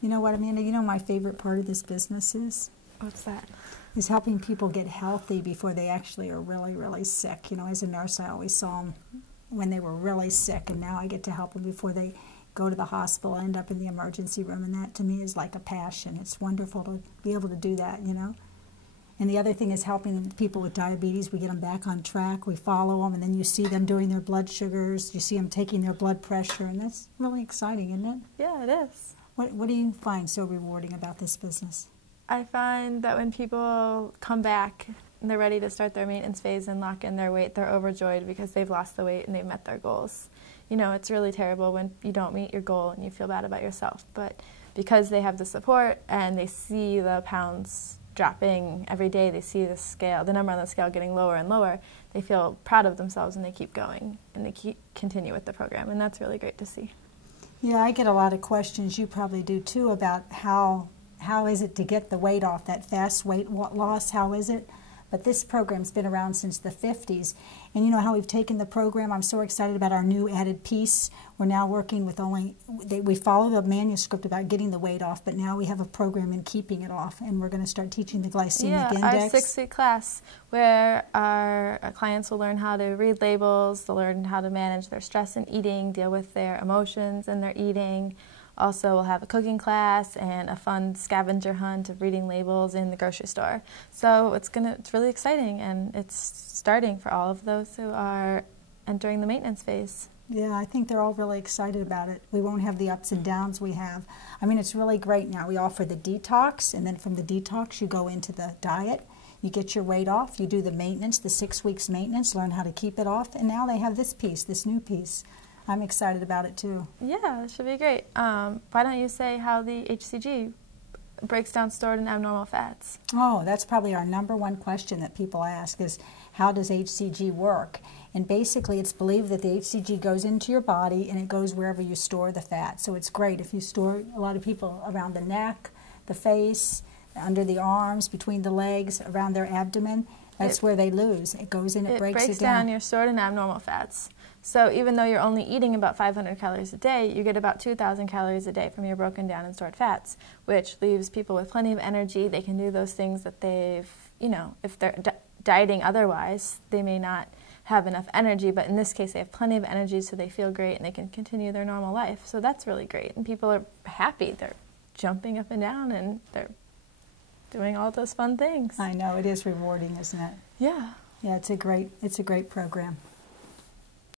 You know what, Amanda? You know my favorite part of this business is? What's that? Is helping people get healthy before they actually are really, really sick. You know, as a nurse, I always saw them when they were really sick, and now I get to help them before they go to the hospital, end up in the emergency room, and that to me is like a passion. It's wonderful to be able to do that, you know. And the other thing is helping people with diabetes. We get them back on track, we follow them, and then you see them doing their blood sugars, you see them taking their blood pressure, and that's really exciting, isn't it? Yeah, it is. What do you find so rewarding about this business? I find that when people come back and they're ready to start their maintenance phase and lock in their weight, they're overjoyed because they've lost the weight and they've met their goals. You know, it's really terrible when you don't meet your goal and you feel bad about yourself, but because they have the support and they see the pounds dropping every day, they see the scale, the number on the scale getting lower and lower, they feel proud of themselves and they keep going and they continue with the program, and that's really great to see. Yeah, I get a lot of questions, you probably do too, about how is it to get the weight off, that fast weight loss, how is it? But this program's been around since the 50s. And you know how we've taken the program? I'm so excited about our new added piece. We're now working with we follow the manuscript about getting the weight off, but now we have a program in keeping it off, and we're going to start teaching the glycemic index. Our 6-week class where our clients will learn how to read labels, they'll learn how to manage their stress and eating, deal with their emotions and their eating. Also, we'll have a cooking class and a fun scavenger hunt of reading labels in the grocery store. So it's really exciting, and it's starting for all of those who are entering the maintenance phase. Yeah, I think they're all really excited about it. We won't have the ups and downs we have. I mean, it's really great now. We offer the detox, and then from the detox you go into the diet. You get your weight off, you do the maintenance, the 6 weeks maintenance, learn how to keep it off, and now they have this piece, this new piece. I'm excited about it too. Yeah, it should be great. Why don't you say how the HCG breaks down stored and abnormal fats? Oh, that's probably our #1 question that people ask is, how does HCG work? And basically it's believed that the HCG goes into your body and it goes wherever you store the fat. So it's great if you store, a lot of people around the neck, the face, under the arms, between the legs, around their abdomen. That's where they lose. It goes in, it breaks it down. Your stored and abnormal fats. So even though you're only eating about 500 calories a day, you get about 2,000 calories a day from your broken down and stored fats, which leaves people with plenty of energy. They can do those things that they've, you know, if they're dieting otherwise, they may not have enough energy, but in this case they have plenty of energy, so they feel great and they can continue their normal life. So that's really great, and people are happy. They're jumping up and down and they're doing all those fun things. I know, it is rewarding, isn't it? Yeah. Yeah, it's a great program.